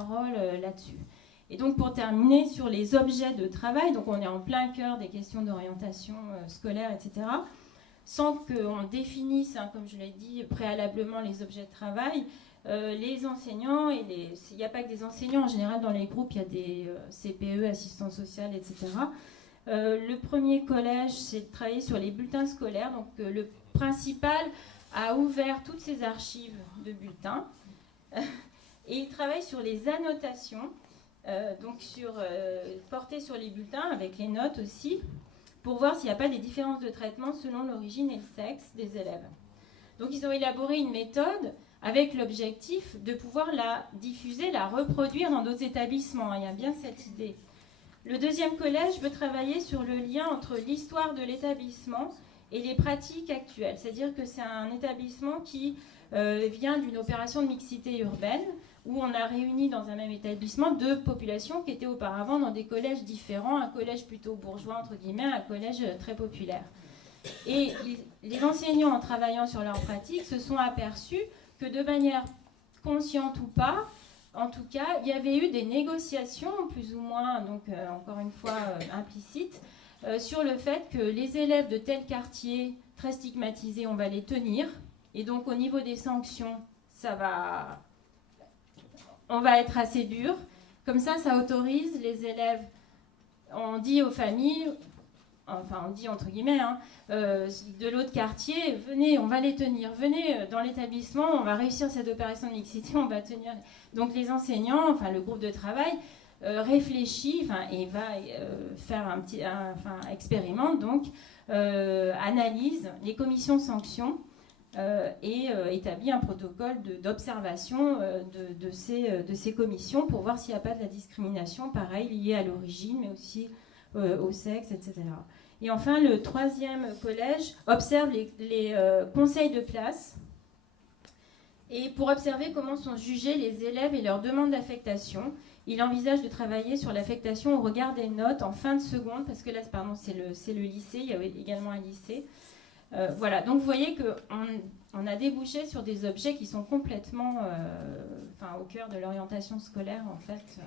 parole là-dessus. Et donc pour terminer sur les objets de travail, donc on est en plein cœur des questions d'orientation scolaire, etc. Sans qu'on définisse, hein, comme je l'ai dit préalablement, les objets de travail, les enseignants, il n'y a pas que des enseignants, en général dans les groupes, il y a des CPE, assistants sociaux, etc. Le premier collège, c'est de travailler sur les bulletins scolaires. Donc le principal a ouvert toutes ses archives de bulletins et il travaille sur les annotations, portées sur les bulletins avec les notes aussi, pour voir s'il n'y a pas des différences de traitement selon l'origine et le sexe des élèves. Donc ils ont élaboré une méthode avec l'objectif de pouvoir la diffuser, la reproduire dans d'autres établissements. Il y a bien cette idée. Le deuxième collège veut travailler sur le lien entre l'histoire de l'établissement et les pratiques actuelles. C'est-à-dire que c'est un établissement qui vient d'une opération de mixité urbaine où on a réuni dans un même établissement deux populations qui étaient auparavant dans des collèges différents, un collège plutôt bourgeois, entre guillemets, un collège très populaire. Et les enseignants, en travaillant sur leurs pratiques, se sont aperçus que de manière consciente ou pas, en tout cas, il y avait eu des négociations, plus ou moins, donc encore une fois implicites, sur le fait que les élèves de tel quartier très stigmatisés, on va les tenir. Et donc au niveau des sanctions, on va être assez dur. Comme ça autorise les élèves, on dit aux familles, enfin on dit entre guillemets, hein, de l'autre quartier, venez, on va les tenir, venez dans l'établissement, on va réussir cette opération de mixité, on va tenir. Donc les enseignants, enfin le groupe de travail, réfléchit et va faire expérimente, donc analyse les commissions sanctions et établit un protocole d'observation de ces commissions pour voir s'il n'y a pas de la discrimination, pareil, liée à l'origine, mais aussi au sexe, etc. Et enfin, le troisième collège observe les conseils de classe et pour observer comment sont jugés les élèves et leurs demandes d'affectation. Il envisage de travailler sur l'affectation au regard des notes en fin de seconde, parce que là, pardon, c'est le lycée, il y a également un lycée. Voilà, donc vous voyez qu'on a débouché sur des objets qui sont complètement au cœur de l'orientation scolaire, en fait.